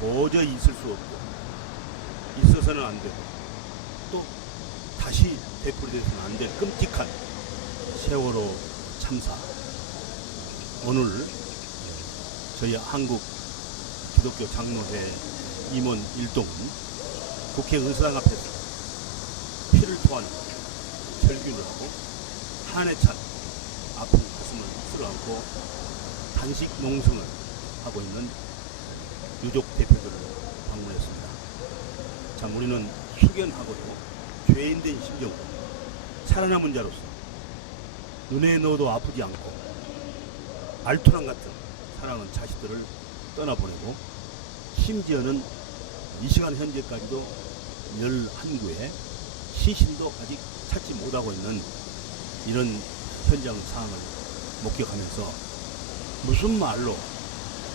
도저히 있을 수 없고 있어서는 안 되고 또 다시 되풀이돼서는 안 될 끔찍한 세월호 참사. 오늘 저희 한국 기독교 장로회 임원 일동은 국회의사당 앞에서 피를 토하는 절규를 하고 한해 찬 아픈 가슴을 쓸어안고 단식 농성을 하고 있는 유족 대표들을 방문했습니다. 참 우리는 숙연하고도 죄인된 심정으로 살아남은 자로서 눈에 넣어도 아프지 않고 알토란 같은 사랑하는 자식들을 떠나보내고 심지어는 이 시간 현재까지도 11구의 시신도 아직 찾지 못하고 있는 이런 현장 상황을 목격하면서 무슨 말로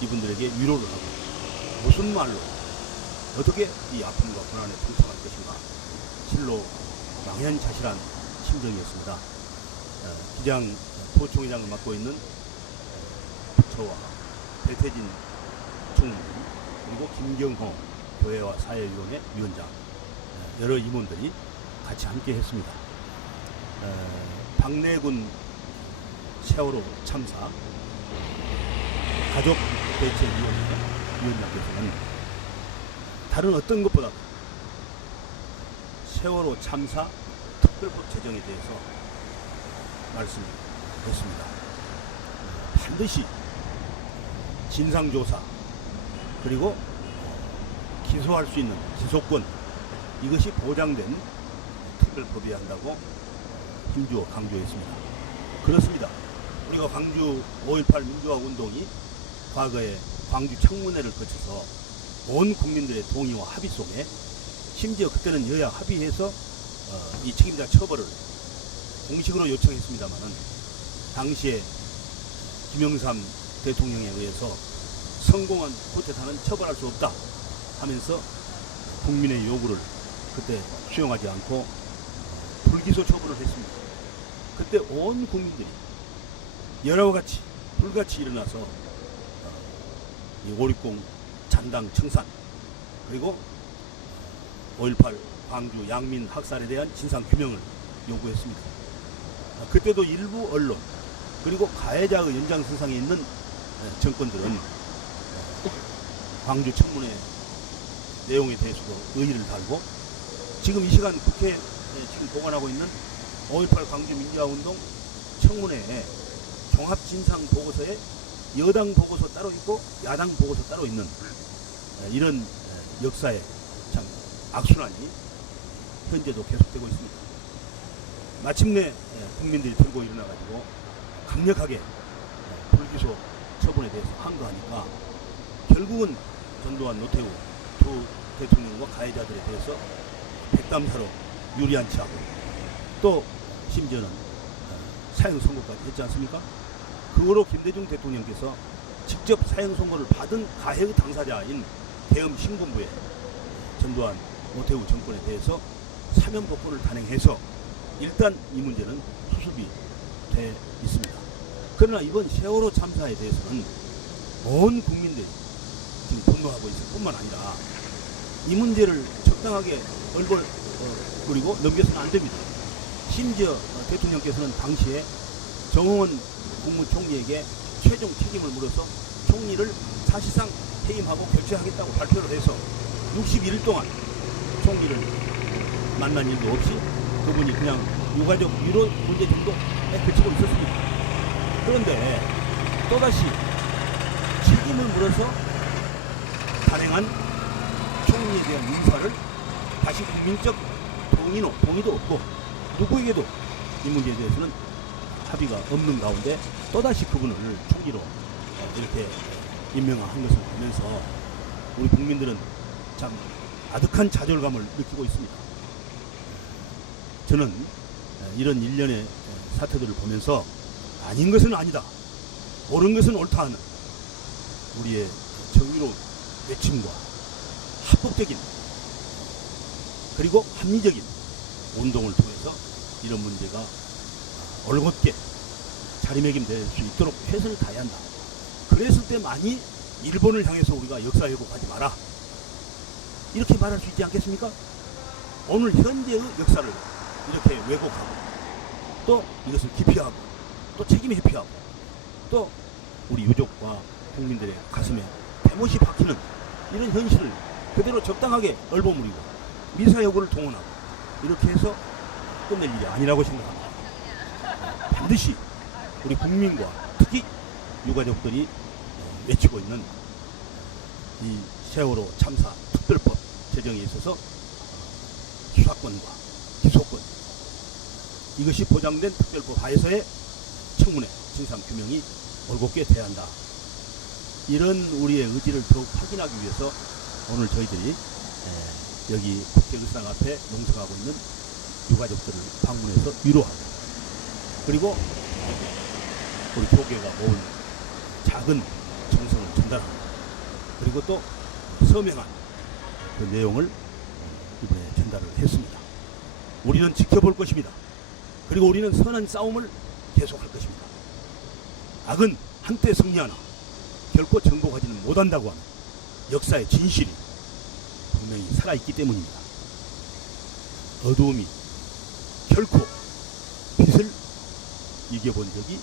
이분들에게 위로를 하고 무슨 말로 어떻게 이 아픔과 고난에 동참할 것인가 실로 망연자실한 심정이었습니다. 기장 부총회장을 맡고 있는 저와 배태진 총무 그리고 김경호 교회와 사회위원회 위원장 여러 임원들이 같이 함께 했습니다. 박내군 세월호 참사 가족대책위원회 위원장께서는 다른 어떤 것보다 세월호 참사 특별법 제정에 대해서 말씀했습니다. 반드시 진상조사 그리고 기소할 수 있는 기소권 이것이 보장된 특별법이어야 한다고 힘주어 강조했습니다. 그렇습니다. 우리가 광주 5.18 민주화 운동이 과거에 광주 청문회를 거쳐서 온 국민들의 동의와 합의 속에 심지어 그때는 여야 합의해서 이 책임자 처벌을 공식으로 요청했습니다마는 당시에 김영삼 대통령에 의해서 성공한 쿠데타는 처벌할 수 없다 하면서 국민의 요구를 그때 수용하지 않고 불기소 처분을 했습니다. 그때 온 국민들이 여러와 같이 불같이 일어나서 5.60 잔당 청산 그리고 5.18 광주 양민 학살에 대한 진상규명을 요구했습니다. 그때도 일부 언론 그리고 가해자의 연장선상에 있는 정권들은 광주 청문회 내용에 대해서도 의의를 달고 지금 이 시간 국회에 지금 보관하고 있는 5.18 광주 민주화운동 청문회에 종합진상보고서에 여당 보고서 따로 있고 야당 보고서 따로 있는 이런 역사의 참 악순환이 현재도 계속되고 있습니다. 마침내 국민들이 들고 일어나가지고 강력하게 불기소 처분에 대해서 항거하니까 결국은 전두환 노태우 두 대통령과 가해자들에 대해서 백담사로 유리한 체하고 또 심지어는 사형 선고까지 했지 않습니까? 그거로 김대중 대통령께서 직접 사형 선고를 받은 가해의 당사자인 계엄 신군부에 전두환 노태우 정권에 대해서 사면 복권을 단행해서 일단 이 문제는 수습이 돼 있습니다. 그러나 이번 세월호 참사에 대해서는 온 국민들이 지금 분노하고 있을 뿐만 아니라 이 문제를 적당하게 그리고 넘겨서는 안 됩니다. 심지어 대통령께서는 당시에 정홍원 국무총리에게 최종 책임을 물어서 총리를 사실상 해임하고 교체하겠다고 발표를 해서 61일 동안 총리를 만난 일도 없이 그분이 그냥 유가족 위로 문제 정도에 그치고 있었습니다. 그런데 또다시 책임을 물어서 단행한 총리에 대한 인사를 다시 국민적 동의도 없고 누구에게도 이 문제에 대해서는 합의가 없는 가운데 또다시 그분을 총리로 이렇게 임명한 것을 보면서 우리 국민들은 참 아득한 좌절감을 느끼고 있습니다. 저는 이런 일련의 사태들을 보면서 아닌 것은 아니다, 옳은 것은 옳다 하는 우리의 정의로운 외침과 합법적인 그리고 합리적인 운동을 통해서 이런 문제가 올곧게 자리매김될 수 있도록 최선을 다해야 한다. 그랬을 때만이 일본을 향해서 우리가 역사 왜곡하지 마라, 이렇게 말할 수 있지 않겠습니까? 오늘 현재의 역사를 이렇게 왜곡하고 또 이것을 기피하고 또 책임 회피하고 또 우리 유족과 국민들의 가슴에 대못이 박히는 이런 현실을 그대로 적당하게 얼버무리고 미사여구를 동원하고 이렇게 해서 끝낼 일이 아니라고 생각합니다. 반드시 우리 국민과 특히 유가족들이 외치고 있는 이 세월호 참사 특별법 제정에 있어서 수사권과 기소권 이것이 보장된 특별법 하에서의 청문회 진상규명이 올곧게 돼야 한다. 이런 우리의 의지를 더욱 확인하기 위해서 오늘 저희들이 여기 국회의사당 앞에 농성하고 있는 유가족들을 방문해서 위로하고 그리고 우리 교계가 모은 작은 정성을 전달하고 그리고 또 서명한 그 내용을 이번에 전달을 했습니다. 우리는 지켜볼 것입니다. 그리고 우리는 선한 싸움을 계속할 것입니다. 악은 한때 승리하나 결코 정복하지는 못한다고 하는 역사의 진실이 분명히 살아있기 때문입니다. 어두움이 결코 빛을 이겨본 적이